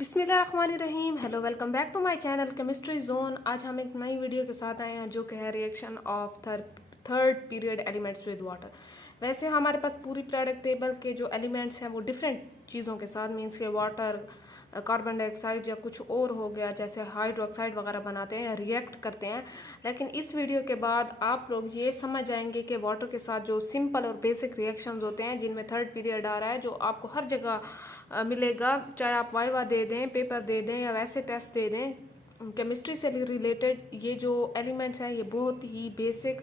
बिस्मिल्लाहिर्रहमानिर्रहीम। Hello, welcome back to my channel chemistry zone. आज हम एक नई वीडियो के साथ आए हैं जो कि है reaction of third period elements with water. वैसे हमारे पास पूरी प्रोडक्ट टेबल के जो एलिमेंट्स हैं वो डिफरेंट चीज़ों के साथ, मीन्स के वाटर, कार्बन डाइऑक्साइड या कुछ और हो गया, जैसे हाइड्रोक्साइड वगैरह बनाते हैं या रिएक्ट करते हैं। लेकिन इस वीडियो के बाद आप लोग ये समझ जाएंगे कि वाटर के साथ जो सिंपल और बेसिक रिएक्शंस होते हैं जिनमें थर्ड पीरियड आ रहा है, जो आपको हर जगह मिलेगा, चाहे आप वाइवा दे दें, पेपर दे दें या वैसे टेस्ट दे दें। केमिस्ट्री से रिलेटेड ये जो एलिमेंट्स हैं ये बहुत ही बेसिक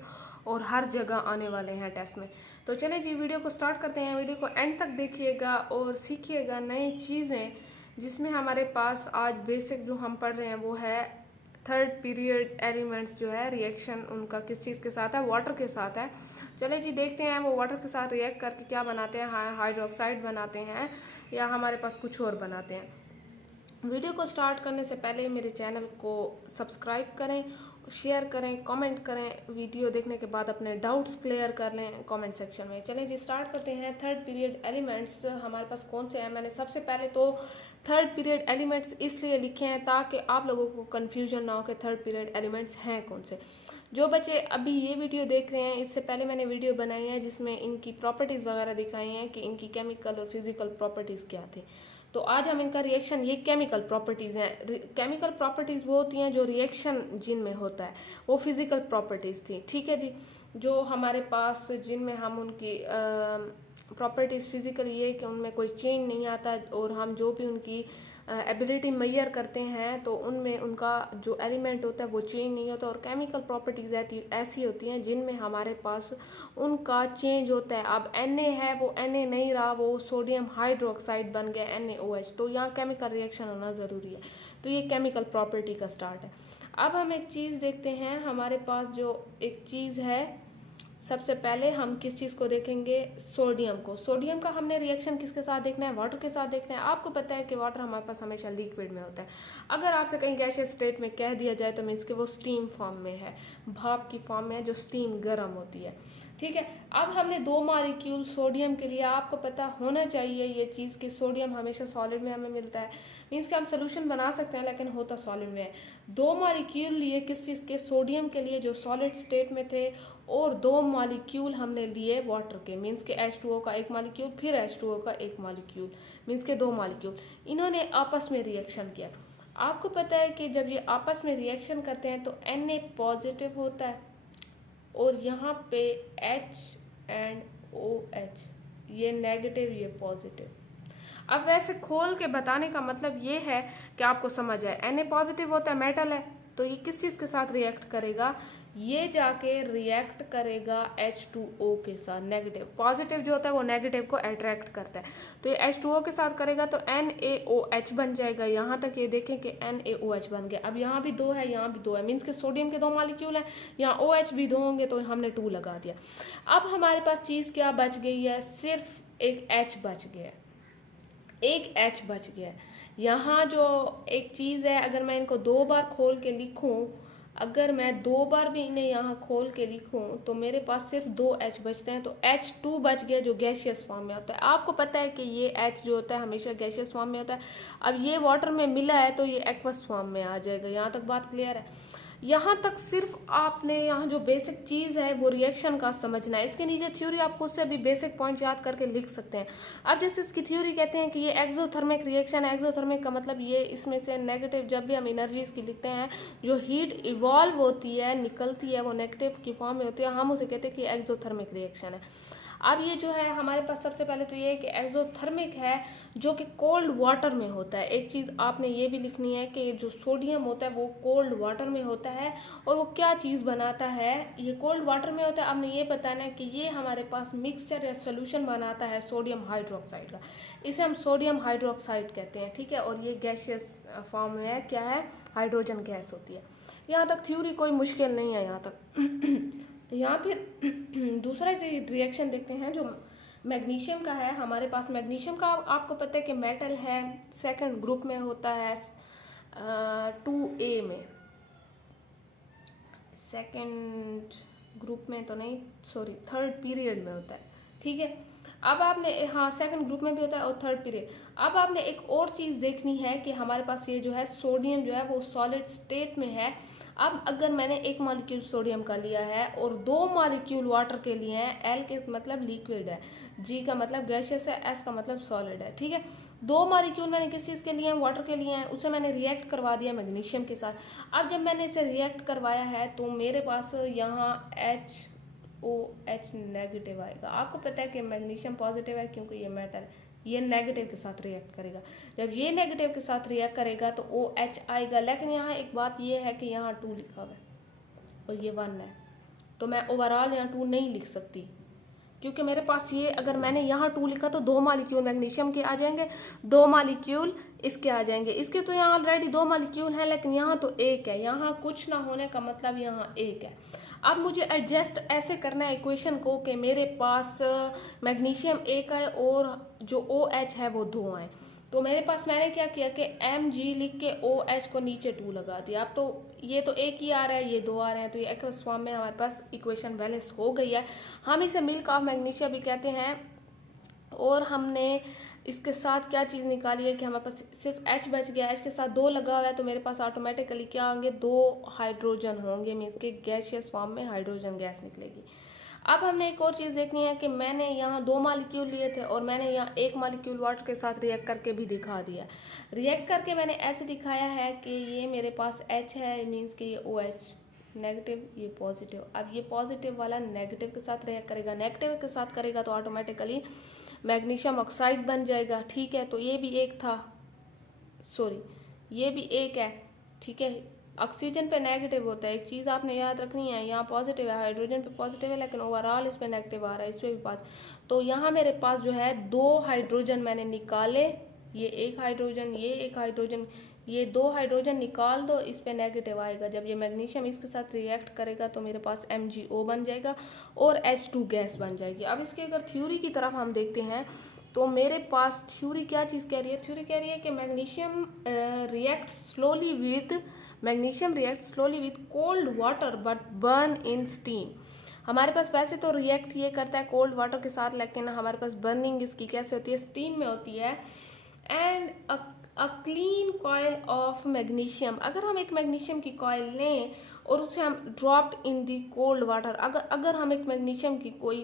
और हर जगह आने वाले हैं टेस्ट में। तो चलें जी, वीडियो को स्टार्ट करते हैं। वीडियो को एंड तक देखिएगा और सीखिएगा नई चीज़ें, जिसमें हमारे पास आज बेसिक जो हम पढ़ रहे हैं वो है थर्ड पीरियड एलिमेंट्स जो है रिएक्शन उनका किस चीज़ के साथ है, वाटर के साथ है। चले जी देखते हैं वो वाटर के साथ रिएक्ट करके क्या बनाते हैं, हाइड्रोक्साइड बनाते हैं या हमारे पास कुछ और बनाते हैं। वीडियो को स्टार्ट करने से पहले मेरे चैनल को सब्सक्राइब करें, शेयर करें, कमेंट करें। वीडियो देखने के बाद अपने डाउट्स क्लियर कर लें कमेंट सेक्शन में। चलें जी स्टार्ट करते हैं। थर्ड पीरियड एलिमेंट्स हमारे पास कौन से हैं? मैंने सबसे पहले तो थर्ड पीरियड एलिमेंट्स इसलिए लिखे हैं ताकि आप लोगों को कन्फ्यूजन ना हो कि थर्ड पीरियड एलिमेंट्स हैं कौन से। जो बच्चे अभी ये वीडियो देख रहे हैं, इससे पहले मैंने वीडियो बनाई है जिसमें इनकी प्रॉपर्टीज़ वगैरह दिखाई हैं कि इनकी केमिकल और फिजिकल प्रॉपर्टीज़ क्या थी। तो आज हम इनका रिएक्शन, ये केमिकल प्रॉपर्टीज़ हैं। केमिकल प्रॉपर्टीज़ वो होती हैं जो रिएक्शन जिनमें होता है, वो फिजिकल प्रॉपर्टीज़ थी। ठीक है जी, जो हमारे पास जिनमें हम उनकी प्रॉपर्टीज़ फिजिकल ये कि उनमें कोई चेंज नहीं आता और हम जो भी उनकी एबिलिटी मैयर करते हैं तो उनमें उनका जो एलिमेंट होता है वो चेंज नहीं होता। और केमिकल प्रॉपर्टीज़ ऐसी होती हैं जिनमें हमारे पास उनका चेंज होता है। अब Na है वो Na नहीं रहा, वो सोडियम हाइड्रोक्साइड बन गया NaOH। तो यहाँ केमिकल रिएक्शन होना ज़रूरी है। तो ये केमिकल प्रॉपर्टी का स्टार्ट है। अब हम एक चीज़ देखते हैं, हमारे पास जो एक चीज़ है, सबसे पहले हम किस चीज़ को देखेंगे? सोडियम को। सोडियम का हमने रिएक्शन किसके साथ देखना है? वाटर के साथ देखना है। आपको पता है कि वाटर हमारे पास हमेशा लिक्विड में होता है। अगर आपसे कहीं गैसियस स्टेट में कह दिया जाए तो मीन्स कि वो स्टीम फॉर्म में है, भाप की फॉर्म में है, जो स्टीम गर्म होती है। ठीक है, अब हमने दो मॉलिक्यूल सोडियम के लिए, आपको पता होना चाहिए ये चीज़ कि सोडियम हमेशा सॉलिड में हमें मिलता है। मीन्स कि हम सोल्यूशन बना सकते हैं लेकिन होता सॉलिड में है। दो मॉलिक्यूल लिए किस चीज़ के? सोडियम के लिए, जो सॉलिड स्टेट में थे, और दो मॉलिक्यूल हमने लिए वाटर के, मीन्स के H2O का एक मॉलिक्यूल, फिर H2O का एक मॉलिक्यूल, मीन्स के दो मॉलिक्यूल। इन्होंने आपस में रिएक्शन किया। आपको पता है कि जब ये आपस में रिएक्शन करते हैं तो Na पॉजिटिव होता है और यहाँ पे H एंड OH ये नेगेटिव, ये पॉजिटिव। अब वैसे खोल के बताने का मतलब ये है कि आपको समझ आए। Na पॉजिटिव होता है, मेटल है, तो ये किस चीज़ के साथ रिएक्ट करेगा? ये जाके रिएक्ट करेगा H2O के साथ। नेगेटिव, पॉजिटिव जो होता है वो नेगेटिव को अट्रैक्ट करता है, तो ये H2O के साथ करेगा तो NaOH बन जाएगा। यहाँ तक ये देखें कि NaOH बन गया। अब यहाँ भी दो है, यहाँ भी दो है, मीन्स के सोडियम के दो मॉलिक्यूल हैं, यहाँ OH भी दो होंगे तो हमने 2 लगा दिया। अब हमारे पास चीज़ क्या बच गई है? सिर्फ एक H बच गया है, एक H बच गया है। यहाँ जो एक चीज़ है, अगर मैं इनको 2 बार खोल के लिखूँ, अगर मैं 2 बार भी इन्हें यहाँ खोल के लिखूँ तो मेरे पास सिर्फ 2 H बचते हैं, तो H2 बच गया जो गैसियस फॉर्म में होता है। आपको पता है कि ये H जो होता है हमेशा गैसियस फॉर्म में होता है। अब ये वाटर में मिला है तो ये एक्वस फॉर्म में आ जाएगा। यहाँ तक बात क्लियर है? यहाँ तक सिर्फ आपने यहाँ जो बेसिक चीज़ है वो रिएक्शन का समझना है। इसके नीचे थ्योरी आप खुद से भी बेसिक पॉइंट याद करके लिख सकते हैं। अब जैसे इसकी थ्योरी कहते हैं कि ये एक्सोथर्मिक रिएक्शन है। एक्सोथर्मिक का मतलब ये, इसमें से नेगेटिव, जब भी हम एनर्जी इसकी लिखते हैं, जो हीट इवॉल्व होती है, निकलती है, वो नेगेटिव की फॉर्म में होती है, हम उसे कहते हैं कि एक्सोथर्मिक रिएक्शन है। अब ये जो है हमारे पास सबसे पहले तो ये है कि एक्सोथर्मिक है जो कि कोल्ड वाटर में होता है। एक चीज़ आपने ये भी लिखनी है कि जो सोडियम होता है वो कोल्ड वाटर में होता है और वो क्या चीज़ बनाता है? ये कोल्ड वाटर में होता है। आपने ये बताना है कि ये हमारे पास मिक्सचर या सोल्यूशन बनाता है सोडियम हाइड्रोक्साइड का, इसे हम सोडियम हाइड्रोक्साइड कहते हैं। ठीक है, और ये गैसियस फॉर्म में है, क्या है? हाइड्रोजन गैस होती है। यहाँ तक थ्योरी कोई मुश्किल नहीं है यहाँ तक। यहाँ फिर दूसरा रिएक्शन देखते हैं जो मैग्नीशियम का है। हमारे पास मैग्नीशियम का, आपको पता है कि मेटल है, सेकंड ग्रुप में होता है, 2A में, सेकंड ग्रुप में तो नहीं, सॉरी, थर्ड पीरियड में होता है। ठीक है, अब आपने, हाँ, सेकंड ग्रुप में भी होता है और थर्ड पीरियड। अब आपने एक और चीज़ देखनी है कि हमारे पास ये जो है सोडियम जो है वो सॉलिड स्टेट में है। अब अगर मैंने एक मॉलिक्यूल सोडियम का लिया है और 2 मॉलिक्यूल वाटर के लिए हैं, एल के मतलब लिक्विड है, जी का मतलब गैसियस है, एस का मतलब सॉलिड है, ठीक है। 2 मॉलिक्यूल मैंने किस चीज़ के लिए हैं, वाटर के लिए हैं, उसे मैंने रिएक्ट करवा दिया मैग्नीशियम के साथ। अब जब मैंने इसे रिएक्ट करवाया है तो मेरे पास यहाँ HOH नेगेटिव आएगा। आपको पता है कि मैग्नीशियम पॉजिटिव है क्योंकि ये मेटल है, ये नेगेटिव के साथ रिएक्ट करेगा। जब ये नेगेटिव के साथ रिएक्ट करेगा तो OH आएगा। लेकिन यहाँ एक बात ये है कि यहाँ 2 लिखा हुआ है और ये 1 है, तो मैं ओवरऑल यहाँ 2 नहीं लिख सकती क्योंकि मेरे पास ये, अगर मैंने यहाँ 2 लिखा तो 2 मॉलिक्यूल मैग्नीशियम के आ जाएंगे, 2 मॉलिक्यूल इसके आ जाएंगे। इसके तो यहाँ ऑलरेडी 2 मॉलिक्यूल हैं, लेकिन यहाँ तो 1 है। यहाँ कुछ ना होने का मतलब यहाँ 1 है। अब मुझे एडजस्ट ऐसे करना है इक्वेशन को कि मेरे पास मैग्नीशियम 1 है और जो OH है वो 2 आए। तो मेरे पास मैंने क्या किया कि Mg लिख के OH को नीचे 2 लगा दिया। अब तो ये तो 1 ही आ रहा है, ये 2 आ रहे हैं, तो ये एक्वस फॉर्म में हमारे पास इक्वेशन बैलेंस हो गई है। हम इसे मिल्क ऑफ मैग्नीशिया भी कहते हैं। और हमने इसके साथ क्या चीज़ निकाली है कि हमारे पास सिर्फ H बच गया, H के साथ 2 लगा हुआ है, तो मेरे पास ऑटोमेटिकली क्या होंगे, 2 हाइड्रोजन होंगे, मीन्स के गैसियस फॉर्म में हाइड्रोजन गैस निकलेगी। अब हमने एक और चीज़ देखनी है कि मैंने यहाँ 2 मॉलिक्यूल लिए थे और मैंने यहाँ 1 मॉलिक्यूल वाटर के साथ रिएक्ट करके भी दिखा दिया। रिएक्ट करके मैंने ऐसे दिखाया है कि ये मेरे पास H है, मीन्स कि ये OH नेगेटिव, ये पॉजिटिव। अब ये पॉजिटिव वाला नेगेटिव के साथ रिएक्ट करेगा, नेगेटिव के साथ करेगा तो ऑटोमेटिकली मैग्नीशियम ऑक्साइड बन जाएगा, ठीक है। तो ये भी एक था, सॉरी ये भी एक है, ठीक है। ऑक्सीजन पे नेगेटिव होता है, एक चीज़ आपने याद रखनी है, यहाँ पॉजिटिव है, हाइड्रोजन पे पॉजिटिव है, लेकिन ओवरऑल इस पे नेगेटिव आ रहा है, इस पे भी पास। तो यहाँ मेरे पास जो है 2 हाइड्रोजन मैंने निकाले, ये एक हाइड्रोजन, ये एक हाइड्रोजन, ये 2 हाइड्रोजन निकाल दो, इस पे नेगेटिव आएगा। जब ये मैग्नीशियम इसके साथ रिएक्ट करेगा तो मेरे पास MgO बन जाएगा और H2 गैस बन जाएगी। अब इसके अगर थ्योरी की तरफ हम देखते हैं तो मेरे पास थ्योरी क्या चीज़ कह रही है, थ्योरी कह रही है कि magnesium react slowly with cold water but burn in steam. हमारे पास वैसे तो रिएक्ट ये करता है कोल्ड वाटर के साथ, लेकिन हमारे पास बर्निंग इसकी कैसे होती है, स्टीम में होती है। And a clean coil of magnesium, अगर हम एक मैग्नीशियम की कॉयल लें और उसे हम dropped in the cold water, अगर हम एक मैग्नीशियम की कोई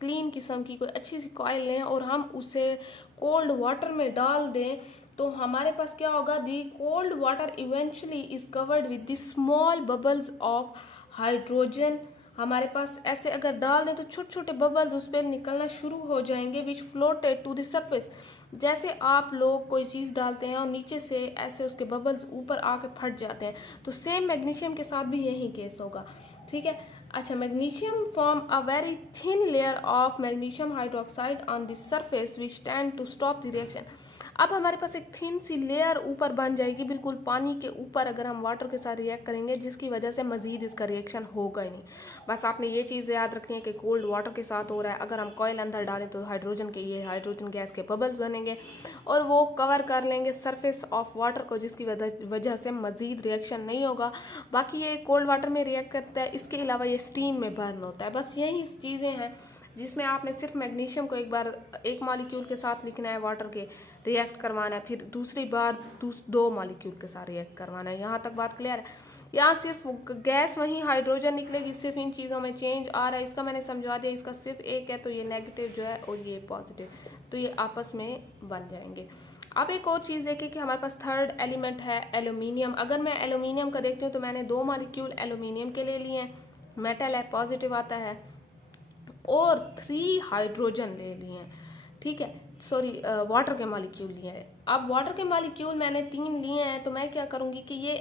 क्लीन किस्म की कोई अच्छी सी कॉयल लें और हम उसे कोल्ड वाटर में डाल दें तो हमारे पास क्या होगा, the cold water eventually is covered with the small bubbles of hydrogen. हमारे पास ऐसे अगर डाल दें तो छोटे छोटे बबल्स उस पर निकलना शुरू हो जाएंगे, विच फ्लोटेड टू द सरफेस। जैसे आप लोग कोई चीज़ डालते हैं और नीचे से ऐसे उसके बबल्स ऊपर आके फट जाते हैं, तो सेम मैग्नीशियम के साथ भी यही केस होगा, ठीक है। अच्छा, magnesium form a very thin layer of magnesium hydroxide on the surface which tend to stop the reaction. अब हमारे पास एक थिन सी लेयर ऊपर बन जाएगी, बिल्कुल पानी के ऊपर, अगर हम वाटर के साथ रिएक्ट करेंगे, जिसकी वजह से मजीद इसका रिएक्शन होगा ही नहीं। बस आपने ये चीज़ याद रखनी है कि कोल्ड वाटर के साथ हो रहा है, अगर हम कॉइल अंदर डालें तो हाइड्रोजन गैस के बबल्स बनेंगे और वो कवर कर लेंगे सरफेस ऑफ वाटर को, जिसकी वजह से मजीद रिएक्शन नहीं होगा। बाकी ये कोल्ड वाटर में रिएक्ट करता है, इसके अलावा ये स्टीम में बर्न होता है। बस यही चीज़ें हैं जिसमें आपने सिर्फ मैग्नीशियम को एक बार एक मॉलिक्यूल के साथ लिखना है वाटर के, रिएक्ट करवाना है, फिर दूसरी बार 2 मॉलिक्यूल के साथ रिएक्ट करवाना है। यहाँ तक बात क्लियर है। यहाँ सिर्फ गैस वहीं हाइड्रोजन निकलेगी, सिर्फ इन चीज़ों में चेंज आ रहा है। इसका मैंने समझा दिया, इसका सिर्फ एक है तो ये नेगेटिव जो है और ये पॉजिटिव, तो ये आपस में बन जाएंगे। अब एक और चीज़ देखिए कि हमारे पास थर्ड एलिमेंट है एल्यूमिनियम। अगर मैं एल्यूमिनियम का देखती हूँ तो मैंने 2 मॉलिक्यूल एल्यूमिनियम के ले लिए हैं, मेटल है, पॉजिटिव आता है, और 3 हाइड्रोजन ले लिए हैं, ठीक है, सॉरी वाटर के मॉलिक्यूल लिए हैं। अब वाटर के मॉलिक्यूल मैंने 3 लिए हैं, तो मैं क्या करूँगी कि ये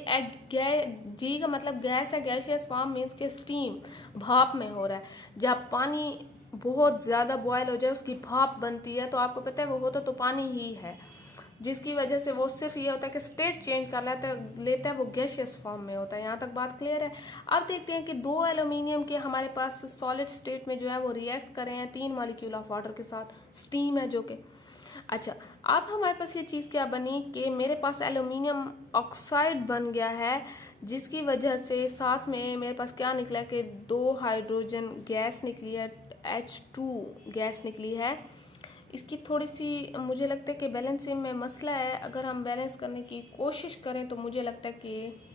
जी का मतलब गैस है, गैसियस फॉर्म मीन्स के स्टीम, भाप में हो रहा है। जब पानी बहुत ज़्यादा बॉयल हो जाए उसकी भाप बनती है, तो आपको पता है वो होता तो पानी ही है, जिसकी वजह से वो सिर्फ ये होता है कि स्टेट चेंज कर लेता है, वो गैसियस फॉर्म में होता है। यहाँ तक बात क्लियर है। अब देखते हैं कि 2 एल्यूमिनियम के हमारे पास सॉलिड स्टेट में जो है वो रिएक्ट कर रहे हैं 3 मॉलिक्यूल ऑफ वाटर के साथ, स्टीम है जो कि। अच्छा, अब हमारे पास ये चीज़ क्या बनी कि मेरे पास एल्यूमिनियम ऑक्साइड बन गया है, जिसकी वजह से साथ में मेरे पास क्या निकला कि 2 हाइड्रोजन गैस निकली है, H2 गैस निकली है, इसकी थोड़ी सी मुझे लगता है कि बैलेंसिंग में मसला है। अगर हम बैलेंस करने की कोशिश करें तो मुझे लगता है कि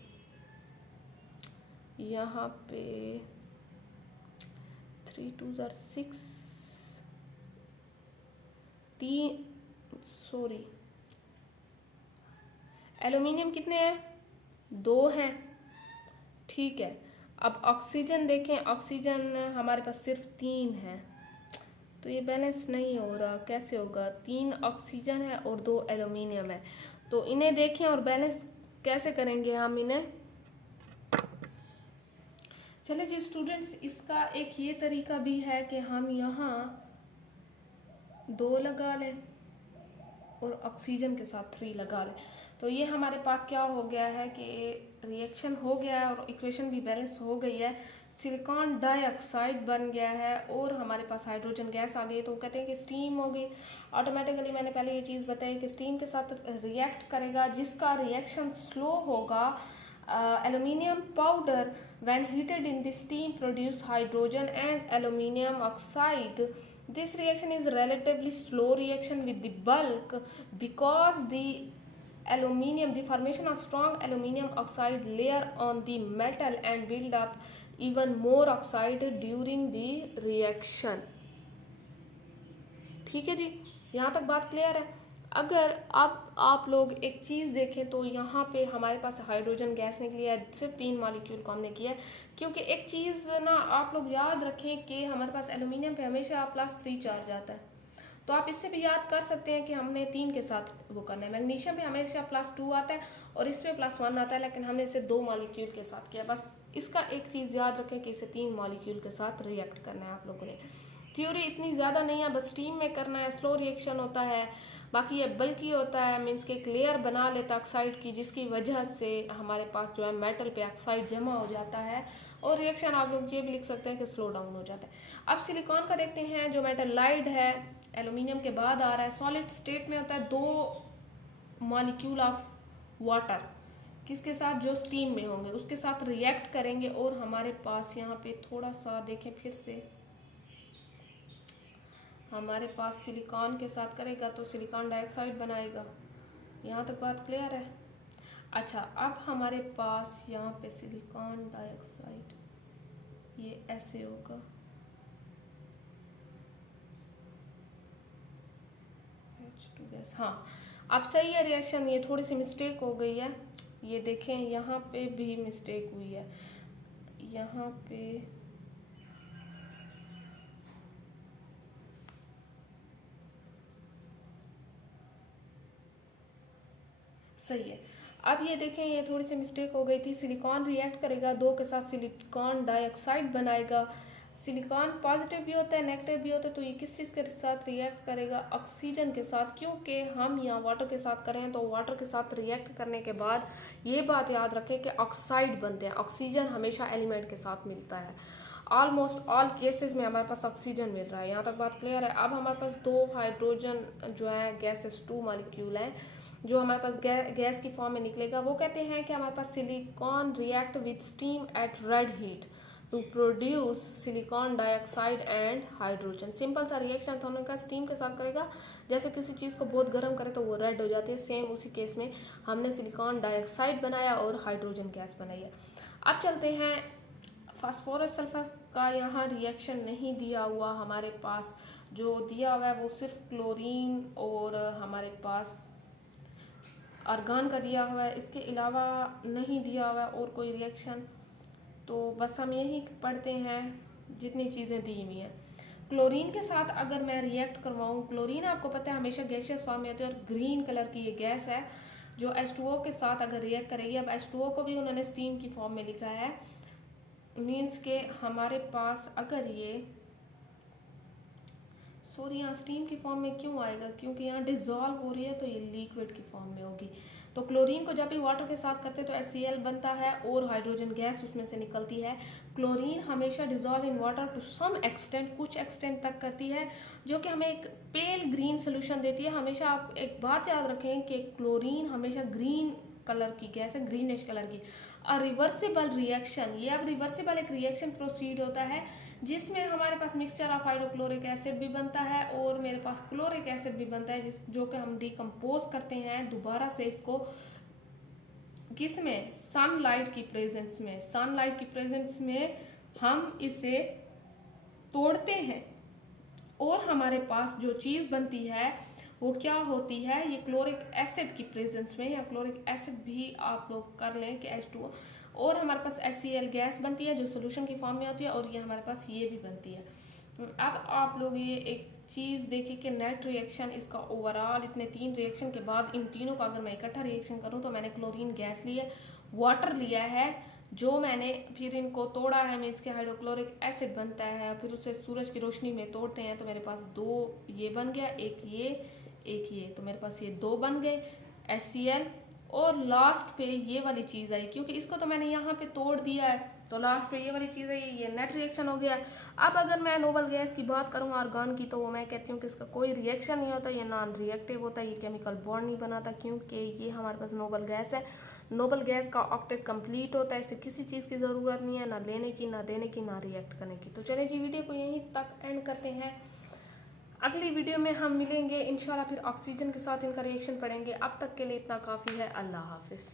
यहाँ पे 3 2 6 तीन, सॉरी, एल्यूमिनियम कितने हैं? 2 हैं, ठीक है। अब ऑक्सीजन देखें, ऑक्सीजन हमारे पास सिर्फ 3 है, तो ये बैलेंस नहीं हो रहा। कैसे होगा? 3 ऑक्सीजन है और 2 एल्यूमिनियम है, तो इन्हें देखें और बैलेंस कैसे करेंगे हम इन्हें। चलिए जी स्टूडेंट्स, इसका एक ये तरीका भी है कि हम यहाँ 2 लगा लें और ऑक्सीजन के साथ 3 लगा लें। तो ये हमारे पास क्या हो गया है कि रिएक्शन हो गया है और इक्वेशन भी बैलेंस हो गई है। सिलिकॉन डाइऑक्साइड बन गया है और हमारे पास हाइड्रोजन गैस आ गई। तो कहते हैं कि स्टीम हो गई ऑटोमेटिकली। मैंने पहले ये चीज़ बताई कि स्टीम के साथ रिएक्ट करेगा, जिसका रिएक्शन स्लो होगा। Aluminium powder when heated in the steam produce hydrogen and aluminium oxide. This reaction is relatively slow reaction with the bulk because the formation of strong aluminium oxide layer on the metal and build up even more oxide during the reaction. ठीक है जी, यहाँ तक बात clear है। अगर अब आप लोग एक चीज़ देखें तो यहाँ पे हमारे पास हाइड्रोजन गैस निकली है, सिर्फ 3 मॉलिक्यूल को हमने किया है। क्योंकि एक चीज़ ना आप लोग याद रखें कि हमारे पास एल्यूमिनियम पे हमेशा +3 चार्ज आता है, तो आप इससे भी याद कर सकते हैं कि हमने 3 के साथ वो करना है। मैग्नीशियम पे हमेशा +2 आता है और इस पर +1 आता है, लेकिन हमने इसे 2 मॉलिक्यूल के साथ किया। बस इसका एक चीज़ याद रखें कि इसे 3 मॉलिक्यूल के साथ रिएक्ट करना है आप लोगों ने। थ्योरी इतनी ज़्यादा नहीं है, बस स्टीम में करना है, स्लो रिएक्शन होता है। बाकी ये बल्कि होता है, मीन्स के एक लेयर बना लेता है ऑक्साइड की, जिसकी वजह से हमारे पास जो है मेटल पे ऑक्साइड जमा हो जाता है और रिएक्शन आप लोग ये भी लिख सकते हैं कि स्लो डाउन हो जाता है। अब सिलिकॉन का देखते हैं, जो मेटालाइड है, एल्यूमिनियम के बाद आ रहा है, सॉलिड स्टेट में होता है। 2 मॉलिक्यूल ऑफ वाटर किसके साथ? जो स्टीम में होंगे उसके साथ रिएक्ट करेंगे और हमारे पास यहाँ पे थोड़ा सा देखें फिर से, हमारे पास सिलिकॉन के साथ करेगा तो सिलिकॉन डाइऑक्साइड बनाएगा। यहाँ तक बात क्लियर है? अच्छा, अब हमारे पास यहाँ पे सिलिकॉन डाइऑक्साइड ये ऐसे होगा, H2 गैस। हाँ, अब सही है रिएक्शन। ये थोड़ी सी मिस्टेक हो गई है, ये देखें यहाँ पे भी मिस्टेक हुई है। यहाँ पे सही है। अब ये देखें, ये थोड़ी सी मिस्टेक हो गई थी। सिलिकॉन रिएक्ट करेगा 2 के साथ, सिलिकॉन डाइऑक्साइड बनाएगा। सिलिकॉन पॉजिटिव भी होता है, नेगेटिव भी होता है, तो ये किस चीज़ के साथ रिएक्ट करेगा? ऑक्सीजन के साथ। क्योंकि हम यहाँ वाटर के साथ करें तो वाटर के साथ रिएक्ट करने के बाद ये बात याद रखें कि ऑक्साइड बनते हैं। ऑक्सीजन हमेशा एलिमेंट के साथ मिलता है। ऑलमोस्ट ऑल केसेस में हमारे पास ऑक्सीजन मिल रहा है। यहाँ तक बात क्लियर है? अब हमारे पास 2 हाइड्रोजन जो है गैसेस 2 मॉलिक्यूल हैं जो हमारे पास गैस की फॉर्म में निकलेगा। वो कहते हैं कि हमारे पास silicon react with steam at red heat to produce silicon dioxide and hydrogen. Simple सा रिएक्शन था, उन्होंने कहा स्टीम के साथ करेगा। जैसे किसी चीज़ को बहुत गर्म करे तो वो रेड हो जाती है, सेम उसी केस में हमने सिलिकॉन डाइऑक्साइड बनाया और हाइड्रोजन गैस बनाई है। अब चलते हैं, फास्फोरस सल्फर का यहाँ रिएक्शन नहीं दिया हुआ हमारे पास, जो दिया हुआ है वो सिर्फ क्लोरीन और हमारे पास आर्गन का दिया हुआ है। इसके अलावा नहीं दिया हुआ है और कोई रिएक्शन। तो बस हम यही पढ़ते हैं जितनी चीज़ें दी हुई हैं। क्लोरीन के साथ अगर मैं रिएक्ट करवाऊँ, क्लोरीन आपको पता है हमेशा गैसियस फॉर्म में होती है और ग्रीन कलर की ये गैस है जो H2O के साथ अगर रिएक्ट करेगी। अब H2O को भी उन्होंने स्टीम की फॉर्म में लिखा है, मीन्स के हमारे पास अगर ये यहाँ स्टीम की फॉर्म में क्यों आएगा? क्योंकि यहाँ डिज़ोल्व हो रही है तो ये लिक्विड की फॉर्म में होगी। तो क्लोरीन को जब भी वाटर के साथ करते हैं तो HCl बनता है और हाइड्रोजन गैस उसमें से निकलती है। क्लोरीन हमेशा dissolve in water to some extent, कुछ एक्सटेंट तक करती है, जो कि हमें एक पेल ग्रीन सोल्यूशन देती है। हमेशा आप एक बात याद रखें कि क्लोरीन हमेशा ग्रीन कलर की गैस है, ग्रीनिश कलर की। रिवर्सिबल रिएक्शन, ये अब रिवर्सिबल एक रिएक्शन प्रोसीड होता है जिसमें हमारे पास मिक्सचर ऑफ हाइड्रोक्लोरिक एसिड भी बनता है और मेरे पास क्लोरिक एसिड भी बनता है, जो कि हम डिकम्पोज करते हैं दोबारा से इसको किसमें, सनलाइट की प्रेजेंस में। सनलाइट की प्रेजेंस में हम इसे तोड़ते हैं और हमारे पास जो चीज़ बनती है वो क्या होती है, ये क्लोरिक एसिड की प्रेजेंस में, या क्लोरिक एसिड भी आप लोग कर लें कि H2O, और हमारे पास HCl गैस बनती है जो सोल्यूशन की फॉर्म में होती है, और ये हमारे पास ये भी बनती है। अब आप लोग ये एक चीज़ देखिए कि नेट रिएक्शन इसका ओवरऑल इतने 3 रिएक्शन के बाद इन तीनों का अगर मैं इकट्ठा रिएक्शन करूँ तो मैंने क्लोरीन गैस लिया, वाटर लिया है, जो मैंने फिर इनको तोड़ा है, मीन्स के हाइड्रोक्लोरिक एसिड बनता है, फिर उसे सूरज की रोशनी में तोड़ते हैं तो मेरे पास 2 ये बन गया, एक ये, तो मेरे पास ये 2 बन गए HCl, और लास्ट पे ये वाली चीज़ आई, क्योंकि इसको तो मैंने यहाँ पे तोड़ दिया है तो लास्ट पे ये वाली चीज़ है, ये नेट रिएक्शन हो गया। अब अगर मैं नोबल गैस की बात करूँ आर्गन की, तो वो मैं कहती हूँ कि इसका कोई रिएक्शन नहीं होता, ये नॉन रिएक्टिव होता है, ये केमिकल बॉन्ड नहीं बनाता, क्योंकि ये हमारे पास नोबल गैस है। नोबल गैस का ऑक्टेट कंप्लीट होता है, इसे किसी चीज़ की ज़रूरत नहीं है, ना लेने की, ना देने की, ना रिएक्ट करने की। तो चलिए जी, वीडियो को यहीं तक एंड करते हैं। अगली वीडियो में हम मिलेंगे इंशाल्लाह, फिर ऑक्सीजन के साथ इनका रिएक्शन पढ़ेंगे। अब तक के लिए इतना काफ़ी है। अल्लाह हाफिज़।